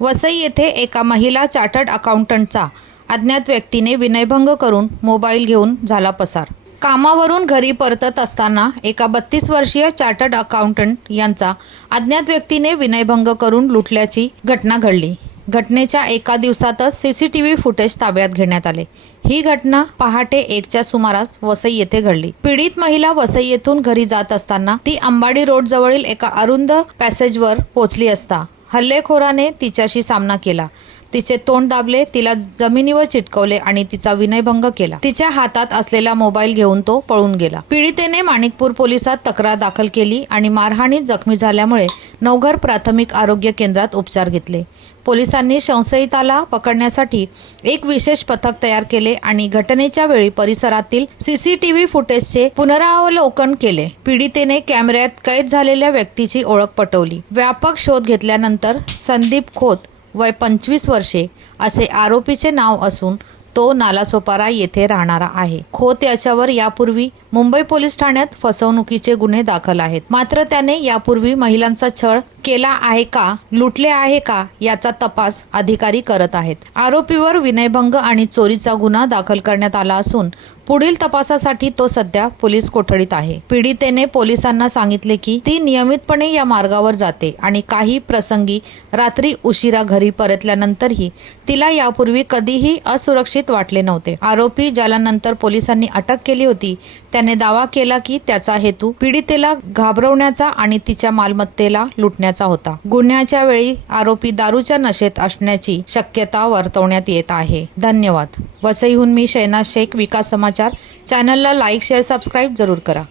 वसई येथे एका महिला चार्टर्ड अकाउंटंटचा अज्ञात व्यक्तीने विनयभंग करून मोबाईल घेऊन झाला पसार। कामावरून घरी परतत असताना एका 32 वर्षीय चार्टर्ड अकाउंटंट यांचा अज्ञात व्यक्तीने विनयभंग करून लुटल्याची घटना घडली। घटनेच्या एका दिवसातच सीसीटीव्ही फुटेज ताब्यात घेण्यात आले। ही घटना पहाटे 1च्या सुमारास वसई येथे घडली। पीडित महिला वसई येथून घरी जात असताना ती अंबाडी रोड जवळील एका अरुंद पॅसेजवर पोहोचली असता हल्लेखोराने तिच्याशी सामना केला। तिचे तोंड दाबले, तिला जमिनीवर चिटकवले आणि तिचा विनयभंग केला। तिच्या हातात असलेला मोबाईल घेऊन तो पळून गेला। पीडितेने माणिकपूर पोलिसात तक्रार दाखल केली आणि मारहाणीत जखमी झाल्यामुळे नवघर प्राथमिक आरोग्य केंद्रात उपचार घेतले। पोलिसांनी संशयिताला पकडण्यासाठी एक विशेष पथक तयार केले आणि घटनेच्या वेळी परिसरातील सीसीटीव्ही फुटेजचे पुनरावलोकन केले। पीडितेने कॅमेऱ्यात कैद झालेल्या व्यक्तीची ओळख पटवली। व्यापक शोध घेतल्यानंतर संदीप खोत वय 25 वर्षे असे आरोपीचे नाव असून तो नालासोपारा येथे राहणारा आहे। खोत याच्यावर यापूर्वी मुंबई पोलीस ठाण्यात फसवणुकीचे गुन्हे दाखल आहेत। मात्र त्याने यापूर्वी महिलांचा छळ केला आहे का, लुटले आहे का याचा तपास अधिकारी करत आहेत। आरोपीवर विनयभंग आणि चोरीचा गुन्हा दाखल करण्यात आला असून पुढील तपासासाठी तो सध्या पोलीस कोठडीत आहे। पीडितेने पोलिसांना सांगितले की ती नियमितपणे या मार्गावर जाते आणि काही प्रसंगी रात्री उशिरा घरी परतल्यानंतरही तिला यापूर्वी कधीही असुरक्षित वाटले नव्हते। आरोपी, ज्याला नंतर पोलिसांनी अटक केली होती, त्याने दावा केला की त्याचा हेतू पीडितेला घाबरवण्याचा आणि तिच्या मालमत्तेला लुटण्याचा होता। गुन्ह्याच्या वेळी आरोपी दारूच्या नशेत असण्याची शक्यता वर्तवण्यात येत आहे। धन्यवाद। वसईहून मी शहनाज शेख, विकास समाचार चॅनलला लाईक, शेअर, सबस्क्राईब जरूर करा।